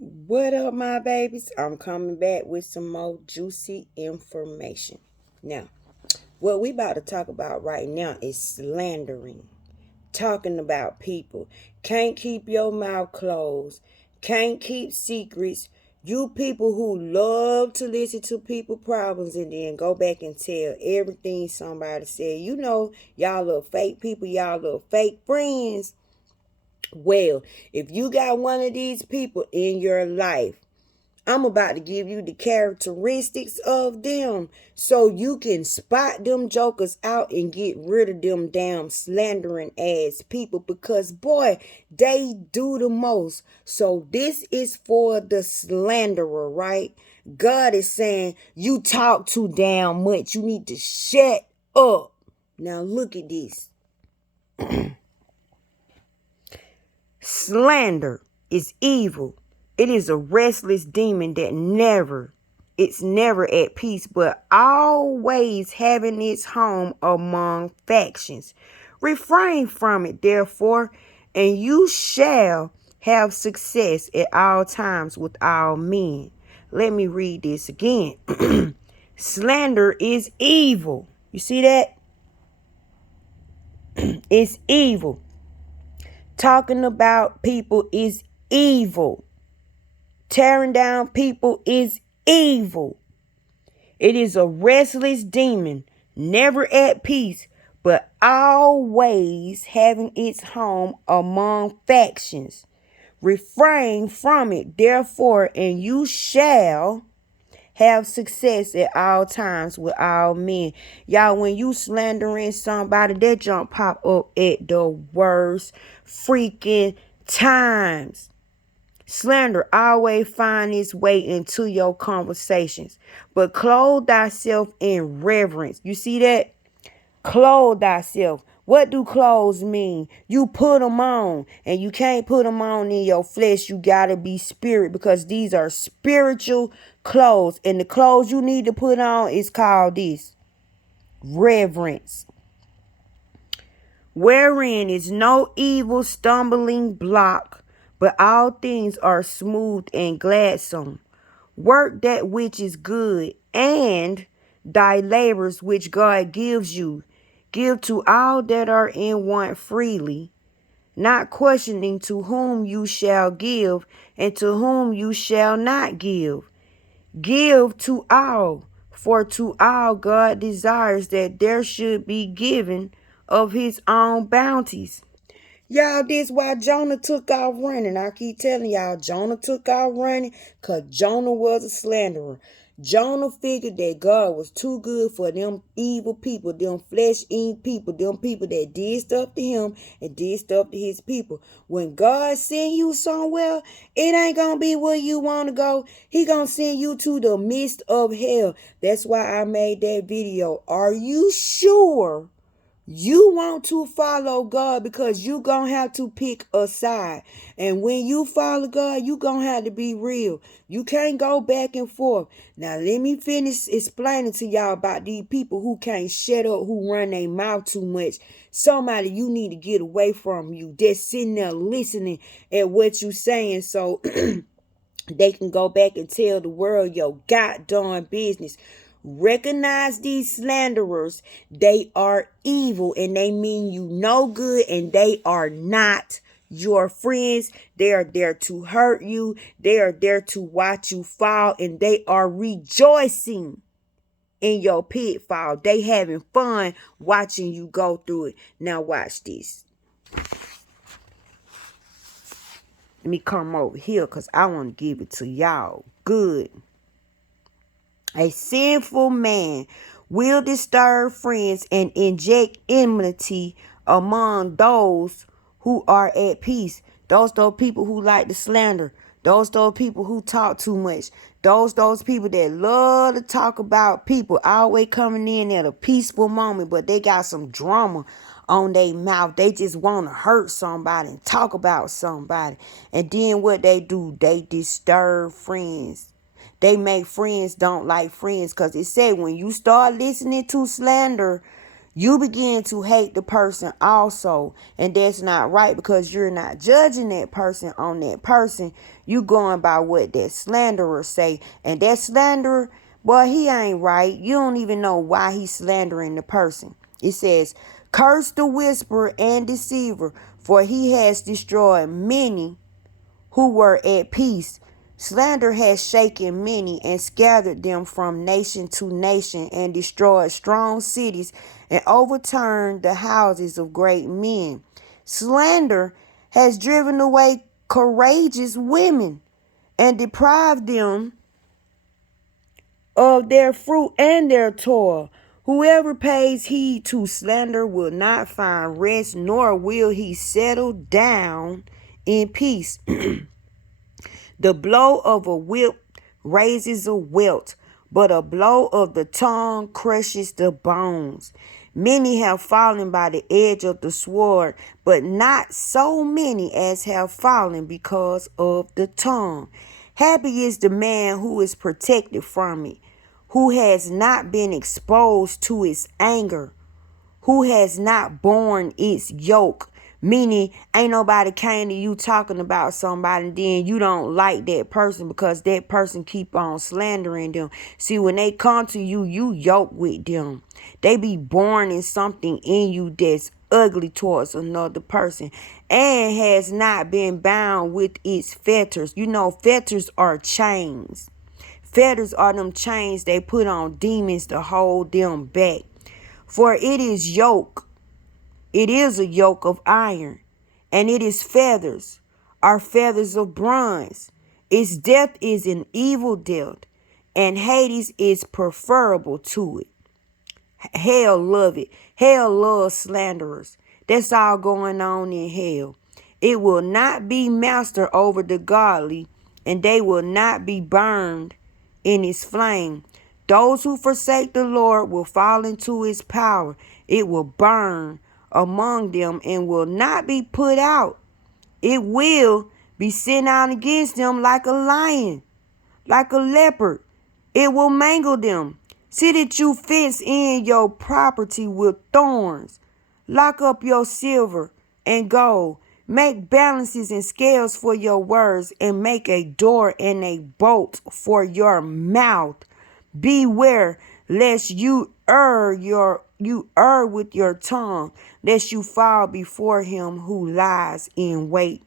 What up, my babies? I'm coming back with some more juicy information. Now, what we about to talk about right now is slandering. Talking about people. Can't keep your mouth closed. Can't keep secrets. You people who love to listen to people problems and then go back and tell everything somebody said. You know, y'all little fake people, y'all little fake friends. Well, if you got one of these people in your life, I'm about to give you the characteristics of them so you can spot them jokers out and get rid of them damn slandering ass people because, boy, they do the most. So this is for the slanderer, right? God is saying you talk too damn much. You need to shut up. Now look at this. Slander is evil. It is a restless demon that it's never at peace, but always having its home among factions. Refrain from it, therefore, and you shall have success at all times with all men. Let me read this again. Slander is evil. You see that? It's evil. Talking about people is evil. Tearing down people is evil. It is a restless demon, never at peace, but always having its home among factions. Refrain from it, therefore, and you shall have success at all times with all men. Y'all, when you slandering somebody, that jump pop up at the worst freaking times. Slander always find its way into your conversations. But clothe thyself in reverence. You see that? Clothe thyself. What do clothes mean? You put them on, and you can't put them on in your flesh. You gotta be spirit because these are spiritual clothes. And the clothes you need to put on is called this: reverence. Wherein is no evil stumbling block, but all things are smooth and gladsome. Work that which is good, and thy labors which God gives you. Give to all that are in want freely, not questioning to whom you shall give and to whom you shall not give. Give to all, for to all God desires that there should be given of his own bounties. Y'all, this why Jonah took off running. I keep telling y'all, Jonah took off running because Jonah was a slanderer. Jonah figured that God was too good for them evil people, them flesh-eating people, them people that did stuff to him and did stuff to his people. When God send you somewhere, it ain't going to be where you want to go. He going to send you to the midst of hell. That's why I made that video. Are you sure you want to follow God? Because you gonna have to pick a side. And when you follow God, you gonna have to be real. You can't go back and forth. Now let me finish explaining to y'all about these people who can't shut up, who run their mouth too much. Somebody you need to get away from you. Just sitting there listening at what you saying so they can go back and tell the world your goddamn business. Recognize these slanderers. They are evil and they mean you no good, and they are not your friends. They are there to hurt you. They are there to watch you fall, and they are rejoicing in your pitfall. They having fun watching you go through it. Now watch this. Let me come over here because I want to give it to y'all good. A sinful man will disturb friends and inject enmity among those who are at peace. Those people who like to slander. Those people who talk too much. Those people that love to talk about people, always coming in at a peaceful moment, but they got some drama on their mouth. They just want to hurt somebody and talk about somebody. And then what they do, they disturb friends. They make friends don't like friends, because it said when you start listening to slander, you begin to hate the person also. And that's not right, because you're not judging that person on that person. You going by what that slanderer say. And that slanderer, boy, he ain't right. You don't even know why he's slandering the person. It says, curse the whisperer and deceiver, for he has destroyed many who were at peace. Slander has shaken many and scattered them from nation to nation, and destroyed strong cities and overturned the houses of great men. Slander has driven away courageous women and deprived them of their fruit and their toil. Whoever pays heed to slander will not find rest, nor will he settle down in peace. The blow of a whip raises a welt, but a blow of the tongue crushes the bones. Many have fallen by the edge of the sword, but not so many as have fallen because of the tongue. Happy is the man who is protected from it, who has not been exposed to its anger, who has not borne its yoke. Meaning, ain't nobody came to you talking about somebody and then you don't like that person because that person keep on slandering them. See, when they come to you, you yoke with them. They be born in something in you that's ugly towards another person and has not been bound with its fetters. You know, fetters are chains. Fetters are them chains they put on demons to hold them back. For it is yoke. It is a yoke of iron, and it is feathers, are feathers of bronze. Its death is an evil death, and Hades is preferable to it. Hell love it. Hell loves slanderers. That's all going on in hell. It will not be master over the godly, and they will not be burned in its flame. Those who forsake the Lord will fall into his power. It will burn among them and will not be put out. It will be sent out against them like a lion, like a leopard. It will mangle them. See that you fence in your property with thorns. Lock up your silver and gold. Make balances and scales for your words, and make a door and a bolt for your mouth. Beware lest you err with your tongue, lest you fall before him who lies in wait.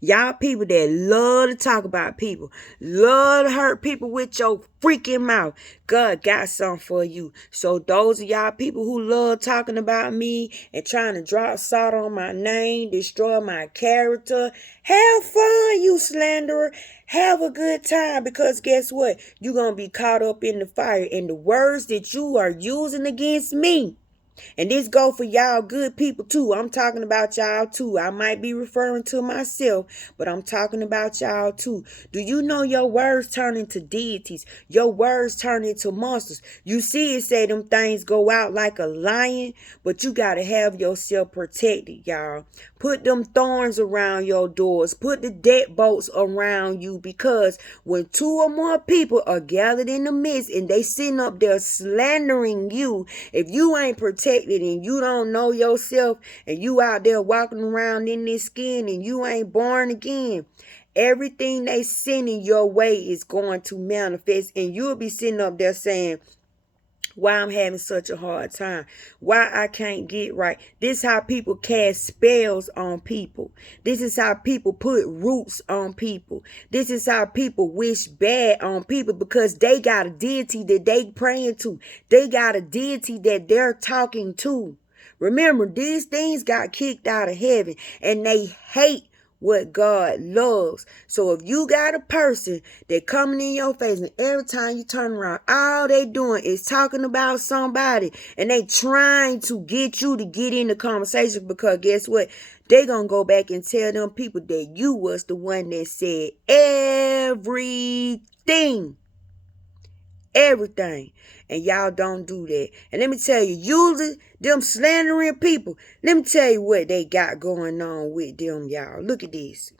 Y'all people that love to talk about people, love to hurt people with your freaking mouth. God got something for you. So those of y'all people who love talking about me and trying to drop salt on my name, destroy my character, have fun, you slanderer. Have a good time, because guess what? You're going to be caught up in the fire. And the words that you are using against me, and this go for y'all good people too. I'm talking about y'all too. I might be referring to myself, but I'm talking about y'all too. Do you know your words turn into deities? Your words turn into monsters. You see it say them things go out like a lion, but you got to have yourself protected, y'all. Put them thorns around your doors. Put the deadbolts around you, because when two or more people are gathered in the midst and they sitting up there slandering you, if you ain't protected and you don't know yourself and you out there walking around in this skin and you ain't born again, everything they sending your way is going to manifest, and you'll be sitting up there saying, why I'm having such a hard time, why I can't get right. This is how people cast spells on people. This is how people put roots on people. This is how people wish bad on people, because they got a deity that they praying to. They got a deity that they're talking to. Remember, these things got kicked out of heaven, and they hate what God loves. So if you got a person that coming in your face and every time you turn around, all they doing is talking about somebody, and they trying to get you to get in the conversation, because guess what? They gonna go back and tell them people that you was the one that said everything. Everything. And y'all don't do that. And let me tell you, usually them slandering people, let me tell you what they got going on with them, y'all. Look at this.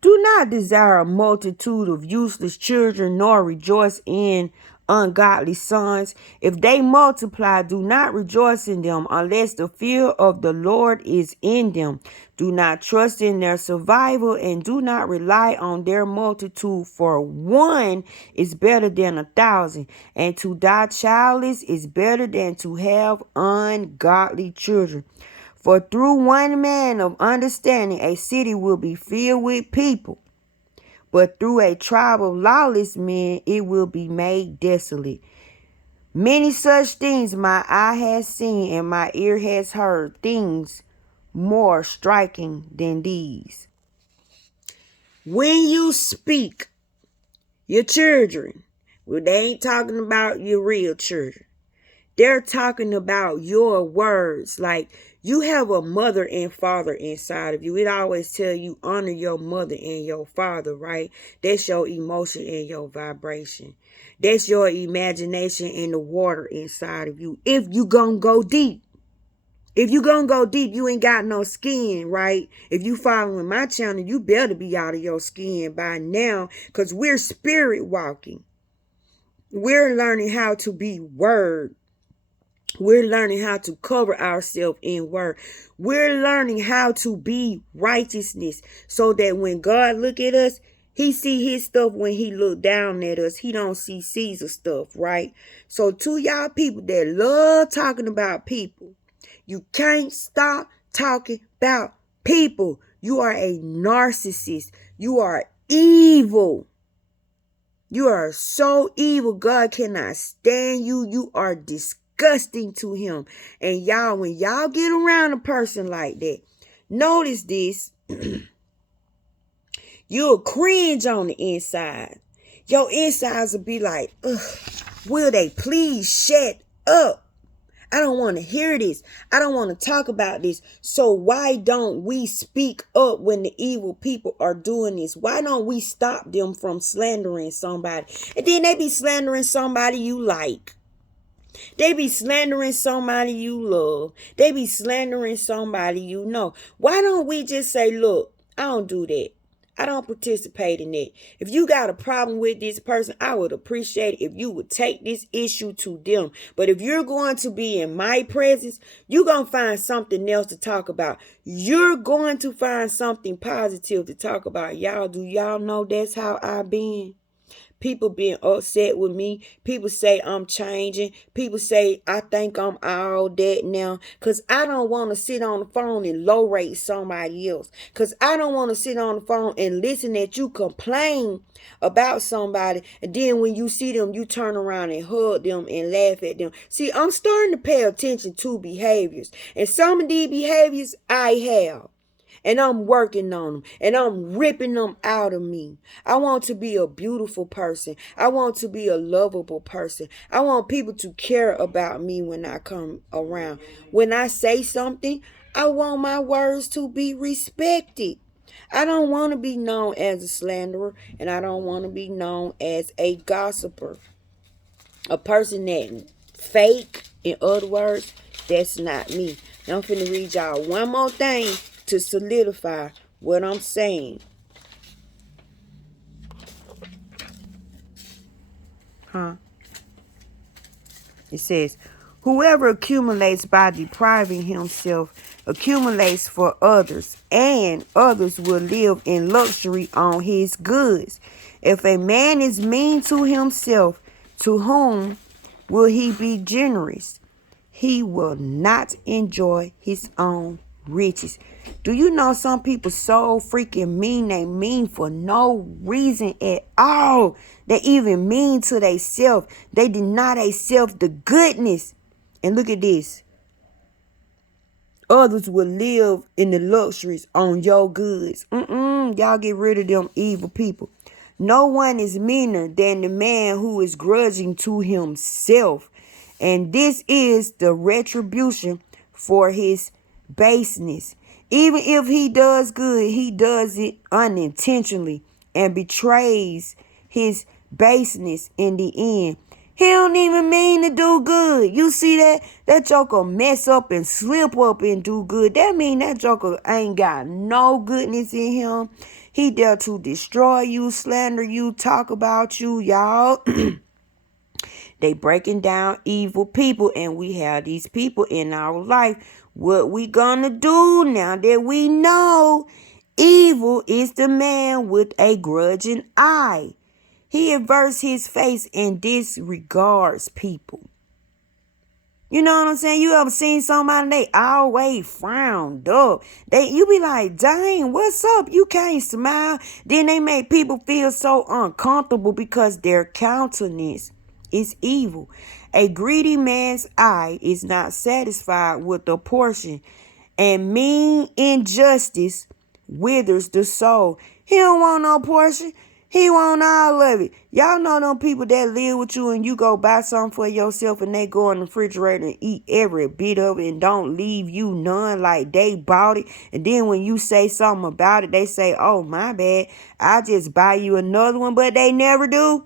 Do not desire a multitude of useless children, nor rejoice in ungodly sons. If they multiply, do not rejoice in them unless the fear of the Lord is in them. Do not trust in their survival and do not rely on their multitude, for one is better than 1,000, and to die childless is better than to have ungodly children. For through one man of understanding a city will be filled with people, but through a tribe of lawless men it will be made desolate. Many such things my eye has seen and my ear has heard, things more striking than these. When you speak, your children, well, they ain't talking about your real children. They're talking about your words. Like, you have a mother and father inside of you. It always tell you honor your mother and your father, right? That's your emotion and your vibration. That's your imagination and the water inside of you. If you gonna go deep. If you gonna go deep, you ain't got no skin, right? If you following my channel, you better be out of your skin by now, because we're spirit walking. We're learning how to be word. We're learning how to cover ourselves in word. We're learning how to be righteousness, so that when God look at us, he see his stuff. When he look down at us, he don't see Caesar stuff, right? So to y'all people that love talking about people, you can't stop talking about people. You are a narcissist. You are evil. You are so evil. God cannot stand you. You are disgusting to him. And y'all, when y'all get around a person like that, notice this. You'll cringe on the inside. Your insides will be like, ugh, will they please shut up? I don't want to hear this. I don't want to talk about this. So why don't we speak up when the evil people are doing this? Why don't we stop them from slandering somebody? And then they be slandering somebody you like. They be slandering somebody you love. They be slandering somebody you know. Why don't we just say, look, I don't do that. I don't participate in that. If you got a problem with this person, I would appreciate it if you would take this issue to them. But if you're going to be in my presence, you're going to find something else to talk about. You're going to find something positive to talk about. Y'all, do y'all know that's how I've been? People being upset with me. People say I'm changing. People say I think I'm all that now. Because I don't want to sit on the phone and low rate somebody else. Because I don't want to sit on the phone and listen at you complain about somebody. And then when you see them, you turn around and hug them and laugh at them. See, I'm starting to pay attention to behaviors. And some of these behaviors I have. And I'm working on them. And I'm ripping them out of me. I want to be a beautiful person. I want to be a lovable person. I want people to care about me when I come around. When I say something, I want my words to be respected. I don't want to be known as a slanderer. And I don't want to be known as a gossiper. A person that fake, in other words, that's not me. Now I'm finna read y'all one more thing to solidify what I'm saying. It says, whoever accumulates by depriving himself accumulates for others, and others will live in luxury on his goods. If a man is mean to himself, to whom will he be generous? He will not enjoy his own riches. Do you know some people so freaking mean? They mean for no reason at all. They even mean to themselves. They deny themselves the goodness. And look at this. Others will live in the luxuries on your goods. Y'all get rid of them evil people. No one is meaner than the man who is grudging to himself. And this is the retribution for his baseness. Even if he does good, he does it unintentionally and betrays his baseness in the end. He don't even mean to do good. You see that? That joker mess up and slip up and do good. That mean that joker ain't got no goodness in him. He there to destroy you, slander you, talk about you, y'all. They breaking down evil people, and we have these people in our life. What we gonna do now that we know evil is the man with a grudging eye? He averts his face and disregards people. You know what I'm saying? You ever seen somebody, they always frowned up. You be like, dang, what's up? You can't smile. Then they make people feel so uncomfortable because their countenance is evil. A greedy man's eye is not satisfied with a portion, and mean injustice withers the soul. He don't want no portion. He want all of it. Y'all know them people that live with you and you go buy something for yourself and they go in the refrigerator and eat every bit of it and don't leave you none, like they bought it. And then when you say something about it, they say, oh, my bad, I just buy you another one, but they never do.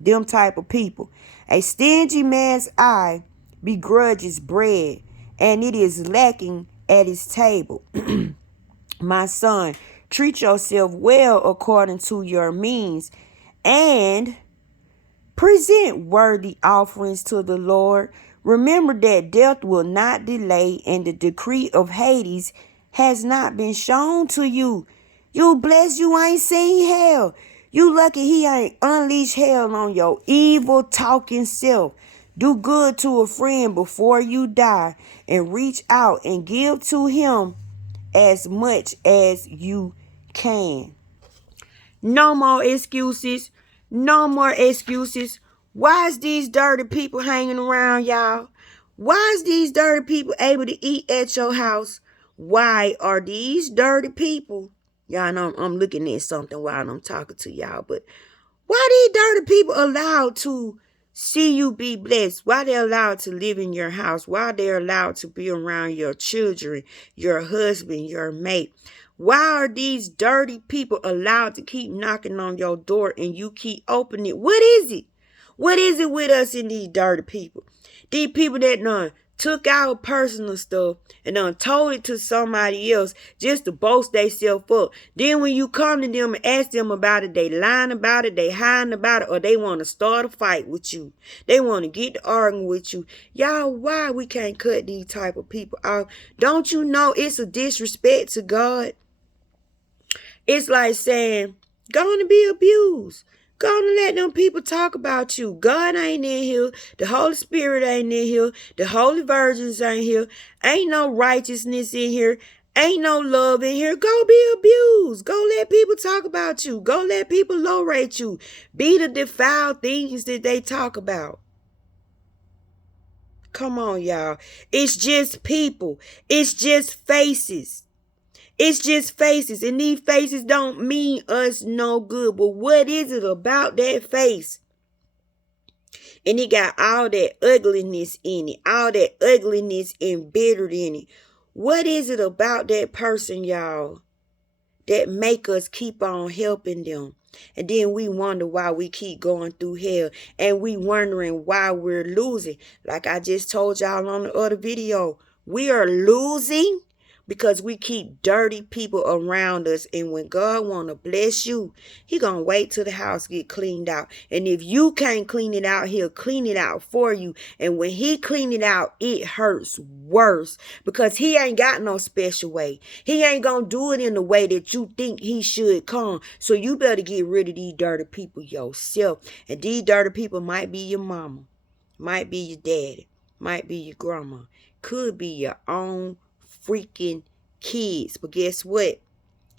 Them type of people. A stingy man's eye begrudges bread, and it is lacking at his table. My son, treat yourself well according to your means, and present worthy offerings to the Lord. Remember that death will not delay, and the decree of Hades has not been shown to you. You blessed you ain't seen hell. You lucky he ain't unleashed hell on your evil talking self. Do good to a friend before you die, and reach out and give to him as much as you can. No more excuses. No more excuses. Why is these dirty people hanging around, y'all? Why is these dirty people able to eat at your house? Why are these dirty people? Y'all know I'm looking at something while I'm talking to y'all, but why these dirty people allowed to see you be blessed? Why they allowed to live in your house? Why they're allowed to be around your children, your husband, your mate? Why are these dirty people allowed to keep knocking on your door and you keep opening it? What is it? What is it with us and these dirty people? These people that done took our personal stuff and done told it to somebody else just to boast themselves up. Then when you come to them and ask them about it, they lying about it, they hiding about it, or they want to start a fight with you. They want to get to arguing with you. Y'all, why we can't cut these type of people off? Don't you know it's a disrespect to God? It's like saying, go on to be abused. Go on and let them people talk about you. God ain't in here. The Holy Spirit ain't in here. The Holy Virgins ain't here. Ain't no righteousness in here. Ain't no love in here. Go be abused. Go let people talk about you. Go let people low rate you. Be the defiled things that they talk about. Come on, y'all. It's just people. It's just faces. It's just faces, and these faces don't mean us no good. But what is it about that face? And it got all that ugliness in it, all that ugliness embittered in it. What is it about that person, y'all, that make us keep on helping them? And then we wonder why we keep going through hell, and we wondering why we're losing. Like I just told y'all on the other video, we are losing because we keep dirty people around us. And when God want to bless you, he going to wait till the house get cleaned out. And if you can't clean it out, he'll clean it out for you. And when he clean it out, it hurts worse because he ain't got no special way. He ain't going to do it in the way that you think he should come. So you better get rid of these dirty people yourself. And these dirty people might be your mama, might be your daddy, might be your grandma, could be your own freaking kids. But guess what?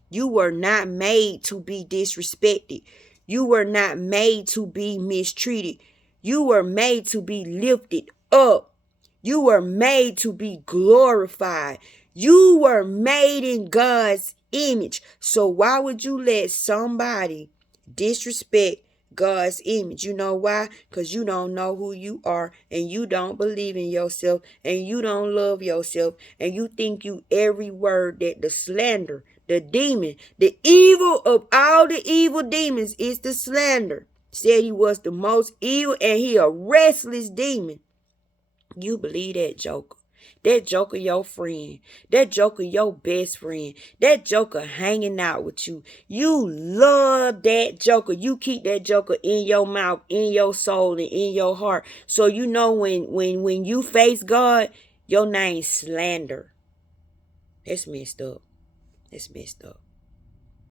You were not made to be disrespected. You were not made to be mistreated. You were made to be lifted up. You were made to be glorified. You were made in God's image. So why would you let somebody disrespect God's image? You know why? Because you don't know who you are, and you don't believe in yourself, and you don't love yourself, and you think you every word that the slander, the demon, the evil of all the evil demons is the slander. Said he was the most evil and he a restless demon. You believe that, joker. That joker your friend. That joker your best friend. That joker hanging out with you. You love that joker. You keep that joker in your mouth, in your soul, and in your heart. So you know when you face God, your name's Slander. That's messed up. That's messed up.